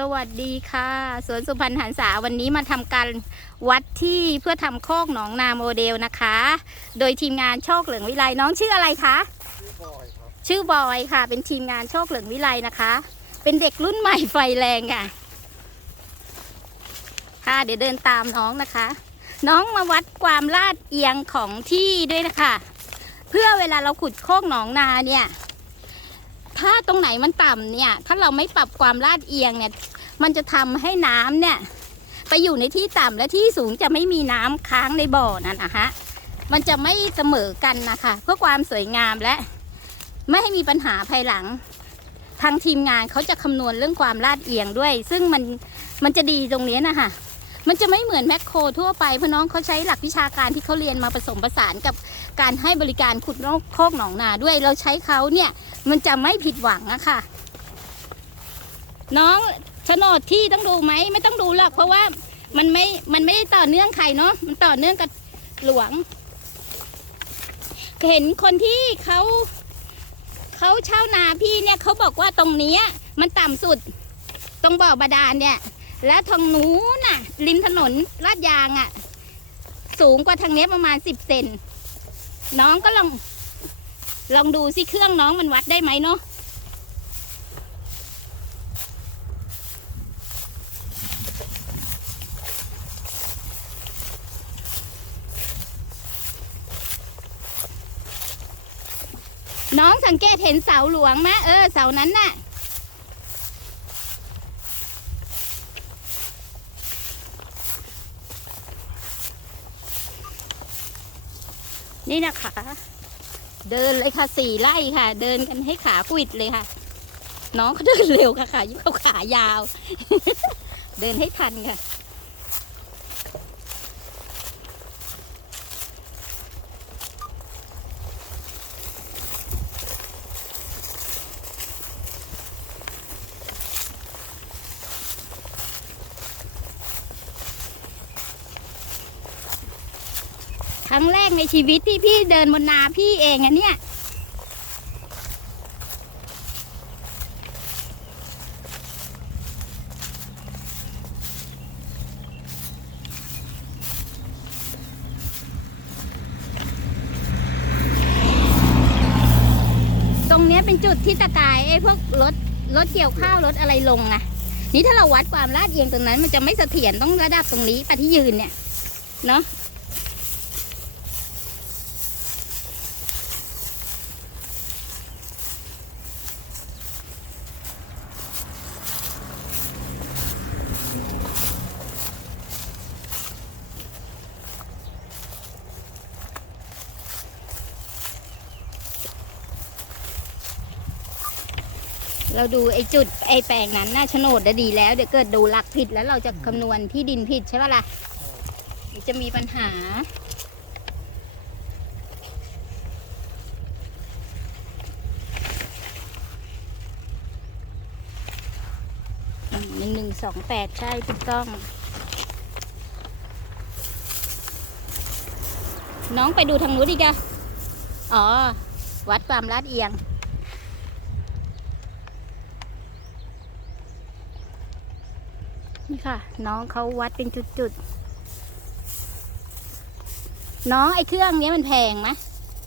สวัสดีค่ะสวนสุพรรณหันษาวันนี้มาทำการวัดที่เพื่อทำโคกหนองนาโมเดลนะคะ โดยทีมงานโชคเหลืองวิไลน้องชื่ออะไรคะชื่อบอยครับชื่อบอยค่ะ เป็นทีมงานโชคเหลืองวิไลนะคะ เป็นเด็กรุ่นใหม่ไฟแรงค่ะ ค่ะเดี๋ยวเดินตามน้องนะคะ น้องมาวัดความลาดเอียงของที่ด้วยนะคะ เพื่อเวลาเราขุดโคกหนองนาเนี่ย ถ้าตรงไหนมันต่ำเนี่ย ถ้าเราไม่ปรับความลาดเอียงเนี่ย มันจะทำให้น้ำเนี่ย ไปอยู่ในที่ต่ำและที่สูงจะไม่มีน้ำค้างในบ่อนั่นนะคะมันจะไม่เสมอกันนะคะ เพื่อความสวยงามและ ไม่ให้มีปัญหาภายหลัง ทางทีมงานเขาจะคำนวณเรื่องความลาดเอียงด้วย ซึ่งมันมันจะดีตรงนี้นะคะ มันจะไม่เหมือนแมคโครทั่วไปเพราะน้องเขาใช้หลักวิชาการที่เขาเรียนมาผสมผสานกับการให้บริการขุดโคกหนองนาด้วยเราใช้เขาเนี่ยมันจะไม่ผิดหวังอะค่ะ น้องโฉนดที่ต้องดูไหมไม่ต้องดูหรอกเพราะว่ามันไม่ มันไม่ได้ต่อเนื่องใครเนาะมันต่อเนื่องกับหลวง เห็นคนที่เขาเขาเช่านาพี่เนี่ยเขาบอกว่าตรงนี้มันต่ำสุด ตรงบ่อบาดาลเนี่ย แล้วทางนู้นน่ะ ริมถนนลาดยางอะ่ะ สูงกว่าทางนี้ประมาณสิบเซนน้องก็ลอง ลองดูสิเครื่องน้องมันวัดได้ไหมเนาะน้องสังเกตเห็นเสาหลวงไหมเออเสานั้นน่ะ นี่นะคะ เดินเลยค่ะสี่ไร่ค่ะ เดินกันให้ขากุดเลยค่ะ น้องเขาเดินเร็วค่ะขายิ่งเขาขายาว เดินให้ทันค่ะ รั้งแรกในชีวิตที่พี่เดินบนนาพี่เองอะเนี่ย ตรงเนี้ยเป็นจุดที่ตะกายไอ้พวกรถรถเกี่ยวข้าวรถอะไรลงอะนี่ถ้าเราวัดความลาดเอียงตรงนั้น มันจะไม่เสถียรต้องระดับตรงนี้ปะที่ยืนเนี่ย เนาะ เราดูไอ้จุดไอ้แปลงนั้นน่าโฉนดได้ดีแล้ว เดี๋ยวเกิดดูหลักผิดแล้วเราจะคำนวณที่ดินผิดใช่ปะล่ะจะมีปัญหา หนึ่งหนึ่งสองแปดใช่ถูกต้อง น้องไปดูทางนู้นดีกะอ๋อ วัดความลาดเอียง นี่ค่ะ น้องเขาวัดเป็นจุดๆ น้องไอ้เครื่องเนี้ยมันแพงไหม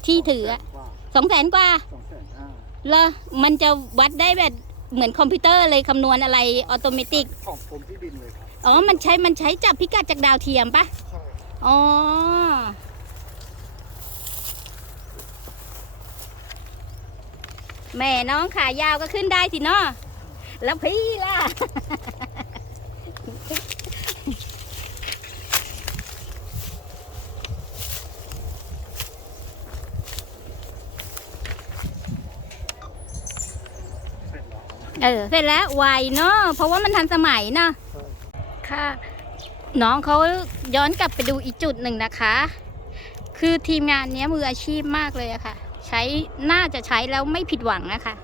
ที่ถืออะกว่าสองแสนกว่าสองแสนห้าแล้วมันจะวัดได้แบบเหมือนคอมพิวเตอร์เลยคำนวณอะไรออโตเมติกของกรมที่ดินเลยครับอ๋อ มันใช้มันใช้จับพิกัดจากดาวเทียมปะใช่อ๋อแม่น้องขายาวก็ขึ้นได้สิเนาะแล้วพี่ล่ะ เสร็จแล้วเออ เสร็จแล้วไวเนาะเพราะว่ามันทันสมัยเนาะค่ะ น้องเขาย้อนกลับไปดูอีกจุดหนึ่งนะคะ คือทีมงานเนี้ยมืออาชีพมากเลยอะค่ะ ใช้น่าจะใช้แล้วไม่ผิดหวังนะคะ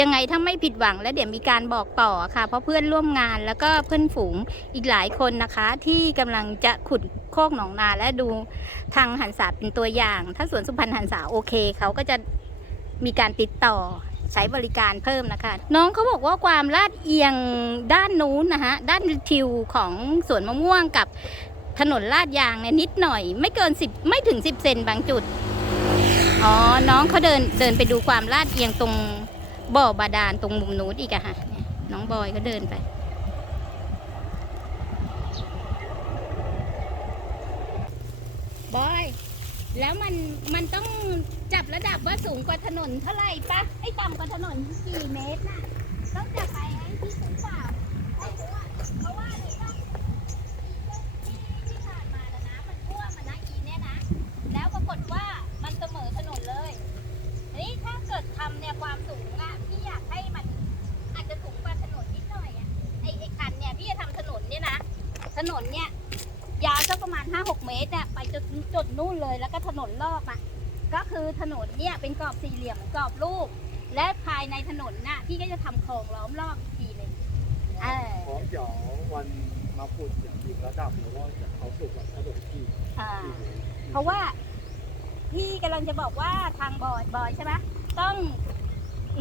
ยังไงถ้าไม่ผิดหวังแล้วเดี๋ยวมีการบอกต่อค่ะ เพราะเพื่อนร่วมงานแล้วก็เพื่อนฝูงอีกหลายคนนะคะ ที่กำลังจะขุดโคกหนองนาและดูทางหันษาเป็นตัวอย่าง ถ้าสวนสุพรรณหันษาโอเค เขาก็จะมีการติดต่อ ใช้บริการเพิ่มนะคะ น้องเขาบอกว่าความลาดเอียงด้านนู้นนะฮะด้านทิวของสวนมะม่วงกับถนนลาดยางเนี่ยนิดหน่อย ไม่เกิน 10 ไม่ถึง 10 เซนบางจุด อ๋อ น้องเขาเดินเดินไปดูความลาดเอียงตรงบ่อบาดาลตรงมุมนู้นอีกอะค่ะ น้องบอยก็เดินไป บอย แล้วมันมันต้องจับระดับว่าสูงกว่าถนนเท่าไหร่ปะไอ้ต่ำกว่าถนนกี่เมตรน่ะต้องจับไปไอ้ที่สูงกว่าไอ้รู้อะเพราะว่าเนี่ก็ที่ที่ผ่านมาแล้วนะมันท่วมมานะอีเนี่ยนะ แล้วปรากฏว่ามันเสมอถนนเลยนี่ถ้าเกิดทำเนี่ยความสูงอะพี่อยากให้มันอาจจะสูงกว่าถนนนิดหน่อยอะไอ้ไอ้คันเนี่ยพี่จะทำถนนเนี่ยนะถนนเนี่ยยาวสักประมาณ5-6เมตรเนี่ ยไปจนจุดนู่นเลย แล้วก็ถนนรอบอะก็คือถนนเนี่ยเป็นกรอบสี่เหลี่ยมกรอบรูป และภายในถนนน่ะพี่ก็จะทำโครงล้อมรอบอีกทีหนึ่ง เออพร้อมเดี๋ยววันมาพูดอย่างอีกระดับหรือว่าจะเขาสุกวันถนนที่อ่า ที่เมตรเพราะว่าพี่กำลังจะบอกว่าทางบอยบอยใช่ไหมต้อง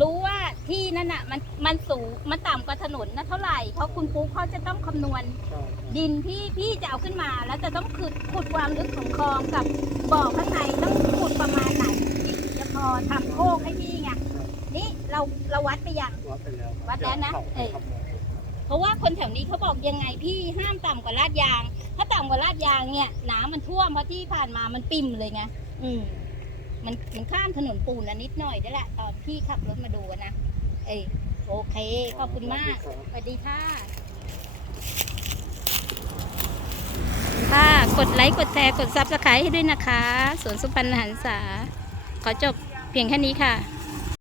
รู้ว่าที่นั่นน่ะมันมันสูงมันต่ำกว่าถนนนะเท่าไหร่เพราะคุณปุ๊กเขาจะต้องคำนวณใช่ครับดินที่พี่จะเอาขึ้นมา แล้วจะต้องขุดขุดความลึกของคลองกับบ่อข้างในต้องขุดประมาณไหนที่จะพอทำโคกให้พี่ไงนี่เราเราวัดไปยัง วัดไปแล้วครับวัดแล้วนะเดี๋ยเออเขาคำนวณให้ครับเพราะว่าคนแถวนี้เขาบอกยังไงพี่ห้ามต่ำกว่าลาดยาง ถ้าต่ำกว่าลาดยางเนี่ยน้ำมันท่วมเพราะที่ผ่านมามันปิ่มเลยไงอืม มันมันข้ามถนนปูนนะนิดหน่อยนั่นแหละ ตอนพี่ขับรถมาดูอะนะ เอยโอเค ขอบคุณมากสวัสดีค่ะ ค่ะ กดไลค์ กดแชร์ กดซับสไครต์ให้ด้วยนะคะ สวนสุพรรณหันษา ขอจบเพียงแค่นี้ค่ะ